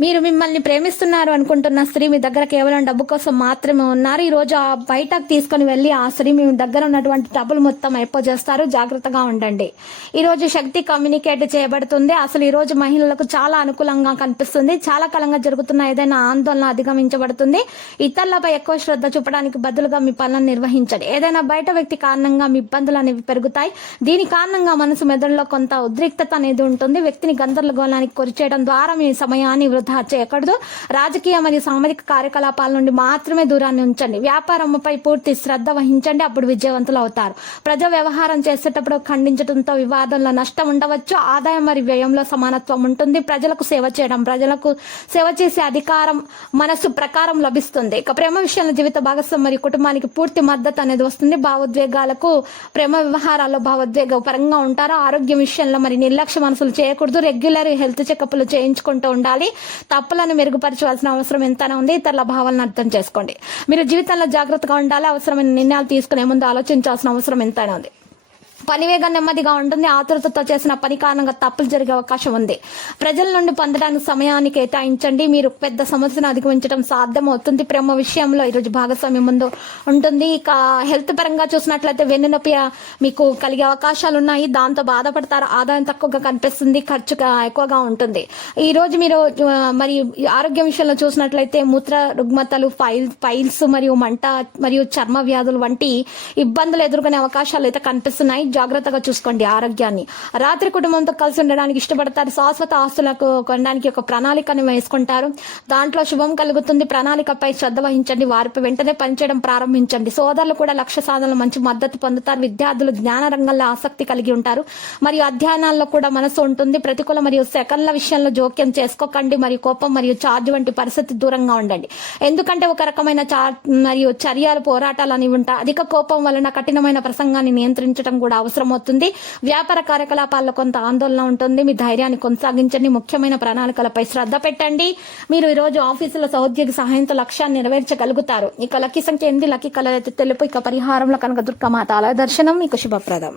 మీరు మిమ్మల్ని ప్రేమిస్తున్నారు అనుకుంటున్న స్త్రీ మీ దగ్గర కేవలం డబ్బు కోసం మాత్రమే ఉన్నారు. ఈ రోజు ఆ బయటకు తీసుకుని వెళ్ళి ఆ స్త్రీ మీ దగ్గర ఉన్నటువంటి డబ్బులు మొత్తం అయిపోజేస్తారు. జాగ్రత్తగా ఉండండి. ఈ రోజు శక్తి కమ్యూనికేట్ చేయబడుతుంది. అసలు ఈ రోజు మహిళలకు చాలా అనుకూలంగా కనిపిస్తుంది. చాలా కాలంగా జరుగుతున్న ఏదైనా ఆందోళన అధిగమించబడుతుంది. ఇతరులపై ఎక్కువ శ్రద్ధ చూపడానికి బదులుగా మీ పనులను నిర్వహించండి. ఏదైనా బయట వ్యక్తి కారణంగా మీ ఇబ్బందులు అనేవి పెరుగుతాయి. దీని కారణంగా మనసు మెదడులో కొంత ఉద్రిక్తత అనేది ఉంటుంది. వ్యక్తిని గందరగోళానికి కొరిచేయడం ద్వారా మీ సమయాన్ని వృధా చేయకూడదు రాజకీయ మరియు సామాజిక కార్యకలాపాల నుండి మాత్రమే దూరాన్ని ఉంచండి. వ్యాపారంపై పూర్తి శ్రద్ధ వహించండి. అప్పుడు విజయవంతులు అవుతారు. ప్రజా వ్యవహారం చేసేటప్పుడు ఖండించడంతో వివాదంలో నష్టం ఉండవచ్చు. ఆదాయం మరియు వ్యయంలో సమానత్వం ఉంటుంది. ప్రజలకు సేవ చేయడం ప్రజలకు సేవ చేసే అధికారం మనసు ప్రకారం లభిస్తుంది. ఇక ప్రేమ విషయంలో జీవిత భాగస్వామి మరియు కుటుంబానికి పూర్తి మద్దతు అనేది వస్తుంది. భావోద్వేగాలకు ప్రేమ వ్యవహారాల్లో భావోద్వేగ పరంగా ఉంటారు. ఆరోగ్యం విషయంలో మరి నిర్లక్ష్య మనసులు చేయకూడదు. రెగ్యులర్ హెల్త్ చెకప్లు చేయించుకుంటూ ఉండాలి. తప్పులను మెరుగుపరచవలసిన అవసరం ఎంతైనా ఉంది. ఇతరుల భావాలను అర్థం చేసుకోండి. మీరు జీవితంలో జాగ్రత్తగా ఉండాలి. అవసరమైన నిర్ణయాలు తీసుకునే ముందు ఆలోచించాల్సిన అవసరం ఎంతైనా ఉంది. పని వేగం నెమ్మదిగా ఉంటుంది. ఆతురతతో చేసిన పని కారణంగా తప్పులు జరిగే అవకాశం ఉంది. ప్రజల నుండి పొందడానికి సమయాన్ని కేటాయించండి. మీరు పెద్ద సమస్యను అధిగమించడం సాధ్యం అవుతుంది ప్రేమ విషయంలో ఈరోజు భాగస్వామ్యం ముందు ఉంటుంది. ఇక హెల్త్ పరంగా చూసినట్లయితే వెన్నునొప్పి మీకు కలిగే అవకాశాలు ఉన్నాయి. దాంతో బాధపడతారు. ఆదాయం తక్కువగా కనిపిస్తుంది. ఖర్చు ఎక్కువగా ఉంటుంది. ఈ రోజు మీరు మరి ఆరోగ్య విషయంలో చూసినట్లయితే మూత్ర రుగ్మతలు ఫైల్ ఫైల్స్ మరియు మంట మరియు చర్మ వ్యాధులు వంటి ఇబ్బందులు ఎదుర్కొనే అవకాశాలు అయితే కనిపిస్తున్నాయి. జాగ్రత్తగా చూసుకోండి ఆరోగ్యాన్ని. రాత్రి కుటుంబంతో కలిసి ఉండడానికి ఇష్టపడతారు. శాశ్వత ఆస్తులకు కొనడానికి ఒక ప్రణాళికను వేసుకుంటారు. దాంట్లో శుభం కలుగుతుంది. ప్రణాళికపై శ్రద్ధ వహించండి. వారిపై వెంటనే పనిచేయడం ప్రారంభించండి. సోదరులు కూడా లక్ష్య సాధనలో మంచి మద్దతు పొందుతారు. విద్యార్థులు జ్ఞాన రంగంలో ఆసక్తి కలిగి ఉంటారు. మరియు అధ్యయనాల్లో కూడా మనసు ఉంటుంది. ప్రతికూల మరియు సెకండ్ల విషయంలో జోక్యం చేసుకోకండి. మరియు కోపం మరియు చార్జ్ వంటి పరిస్థితి దూరంగా ఉండండి. ఎందుకంటే ఒక రకమైన చార్ మరియు చర్యలు పోరాటాలు అని ఉంటాయి. అధిక కోపం వలన కఠినమైన ప్రసంగాన్ని నియంత్రించడం కూడా అవసరం అవుతుంది వ్యాపార కార్యకలాపాల్లో కొంత ఆందోళన ఉంటుంది. మీ ధైర్యాన్ని కొనసాగించండి. ముఖ్యమైన ప్రణాళికలపై శ్రద్ధ పెట్టండి. మీరు ఈరోజు ఆఫీసులో సహోద్యోగి సహాయంతో లక్ష్యాన్ని నెరవేర్చగలుగుతారు. ఇక లక్కీ సంఖ్య ఎనిమిది లక్కీ కలర్ అయితే తెలుపు. ఇక పరిహారంలో కనుక దుర్గమాత ఆలయ దర్శనం. మీకు శుభప్రదం.